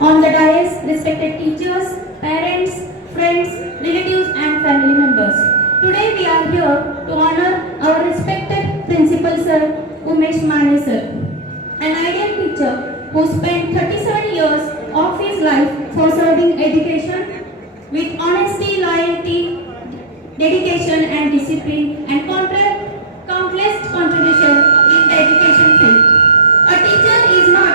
on the dais, respected teachers, parents, friends, relatives and family members. Today we are here to honor our respected principal sir, Umesh Mane sir, an ideal teacher who spent 37 years of his life for serving education with honesty, loyalty, dedication and discipline and countless contribution in the education field. A teacher is not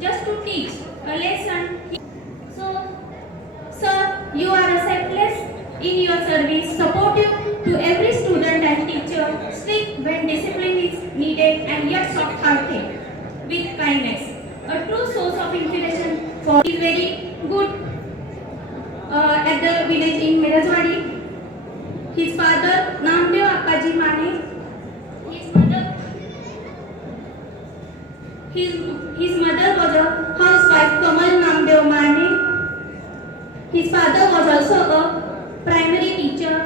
just to teach a lesson. So, sir, you are a selfless in your service, supportive to every student and teacher, strict when discipline is needed, and yet soft-hearted with kindness. A true source of inspiration for is very good at the village in Mirajwadi. His father Namdev Appaji Mane, his mother was a housewife Kamal Namdev Mane. His father was also a primary teacher.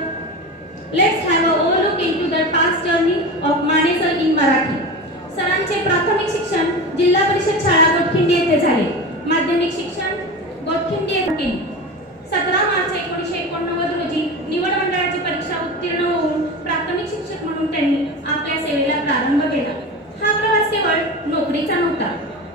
Let's have a look into the past journey of Mane sir in Marathi. सरांचे प्राथमिक शिक्षण जिल्हा परिषद शाळा गोटखिंडी येथे झाले. माध्यमिक शिक्षण गोटखिंडी येथे 17 मार्च 1989 रोजी निवड मंडळाची परीक्षा उत्तीर्ण होऊन प्राथमिक शिक्षक म्हणून त्यांनी आपल्या सेवेला प्रारंभ केला. हा प्रवास केवळ नोकरीचा नव्हता,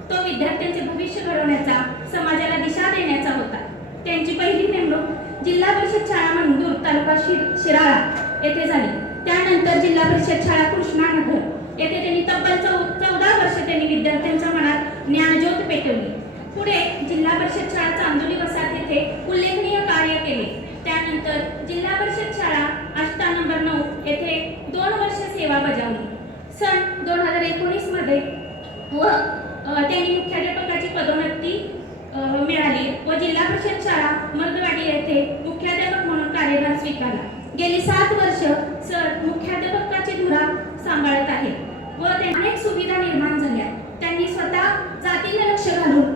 तो विद्यार्थ्यांचे भविष्य घडवण्याचा, समाजाला दिशा देण्याचा होता. त्यांची पहिली नेमणूक जिल्हा परिषद शाळा मंदूर तालुका शिराळा येथे झाली. त्यानंतर जिल्हा परिषद शाळा कृष्णानगर येथे त्यांनी तब्बल 14 वर्षे त्यांनी विद्यार्थ्यांच्या मनात ज्ञानज्योत पेटवली. पुढे जिल्हा परिषद शाळा चांदोली वसाहत येथे उल्लेखनीय कार्य केले. त्यानंतर जिल्हा परिषद शाळा आष्टा नंबर 9 येथे 2 वर्ष सेवा बजावली. सन 2019 मध्ये त्यांनी मुख्याध्यापकाची पदोन्नती मिळाली व जिल्हा परिषद शाळा मर्दवाडी येथे मुख्याध्यापक म्हणून कार्यभार स्वीकारला. गेली 7 वर्ष सर मुख्याध्यापकाची धुरा सांभाळत आहेत व अनेक सुविधा निर्माण झाल्या. त्यांनी स्वतः जातीने लक्ष घालून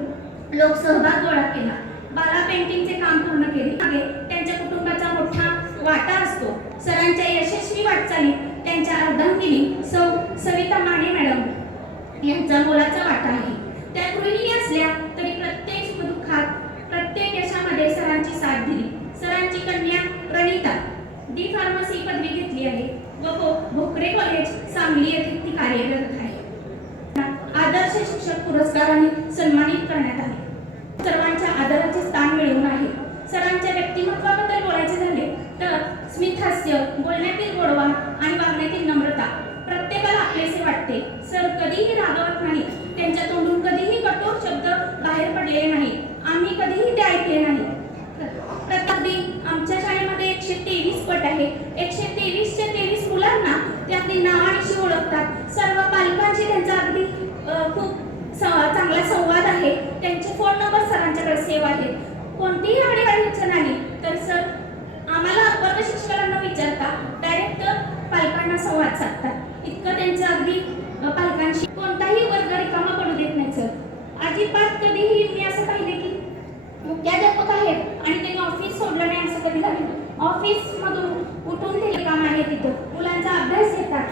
लोकसहभाग गोळा केला. बाला पेंटिंगचे काम पूर्ण केले. त्यांच्या कुटुंबाचा मोठा वाटा असतो. सरांच्या यशस्वी वाटचालीत त्यांच्या अर्धांगिनी सविता माने मॅडम यांचा मोलाचा वाटा आहे. त्या गृहिणी असल्या तरी प्रत्येक सुखदुःखात, प्रत्येक यशामध्ये सरांची साथ दिली. सरांची कन्या प्रणिता डी फार्मसी पदवी घेतली आहे व भोकरे कॉलेज सांगली येथे ती कार्यरत आहे. आदर्श शिक्षक पुरस्काराने सन्मानित करण्यात आले. सर्वांच्या आदराचे स्थान मिळवून आहे. सरांच्या व्यक्तिमत्वाबद्दल बोलायचे झाले तर स्मितहास्य, बोलण्यातील गोडवा आणि वागण्यातील नम्रता प्रत्येकाला आपलेसे वाटते. सर कधीही रागवत नाही. त्यांच्या तोंडून कधीही कठोर शब्द बाहेर पडलेले नाही. आम्ही कधीही ते ऐकले नाही. प्रत्येक आमच्या शाळेमध्ये 123 पट आहे. 123च्या 23 मुलांना ते अगदी नावानिशी ओळखतात. सर्व पालकांशी त्यांचा अगदी खूप चांगला संवाद आहे. त्यांचे फोन नंबर सरांच्याकडे सेव्ह आहेत. कोणतीही अडचण आली तर सर आम्हाला वर्ग शिक्षकांना विचारता डायरेक्ट पालकांना संवाद साधतात. इतकं त्यांचं अगदी पालकांशी कोणताही वर्ग रिकामा पडू देत नाही सर. अजिबात कधीही मी असं पाहिले की मुख्याध्यापक आहेत आणि त्यांनी ऑफिस सोडलं नाही असं कधी झालं. ऑफिस मधून उठून ते काम आहे तिथं मुलांचा अभ्यास घेतात.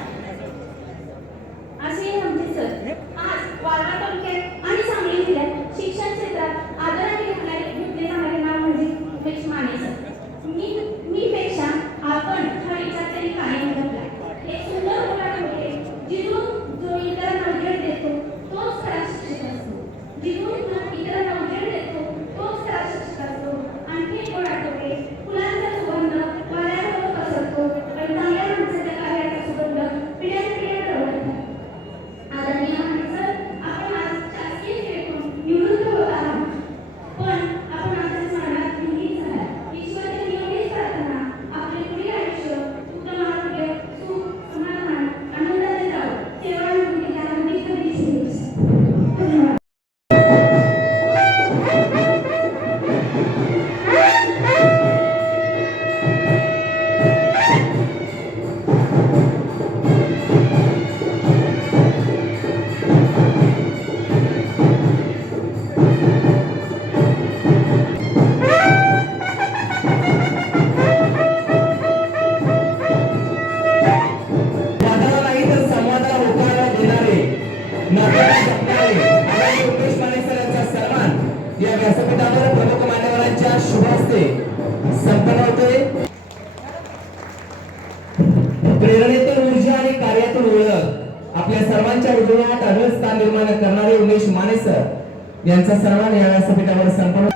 असे आमचे सर आज वाळवा तालुक्यात आणि सांगली जिल्ह्यात शिक्षण क्षेत्रात आदराने घेतले जाणारे नाव म्हणजे उमेश माने सर. मी पेक्षा आपण हा विचार त्यांनी कायम जपला. एक सुंदर मुलाकडे जिथून जो इतर आहे आदरणीय उमेश माने सर यांचा सन्मान या व्यासपीठावर प्रमुख मान्यवरांच्या शुभ हस्ते संपन्न होतोय. प्रेरणेतून ऊर्जा आणि कार्यातून ओळख आपल्या सर्वांच्या हृदयात अढळ स्थान निर्माण करणारे उमेश माने सर यांचा सन्मान या व्यासपीठावर संपन्न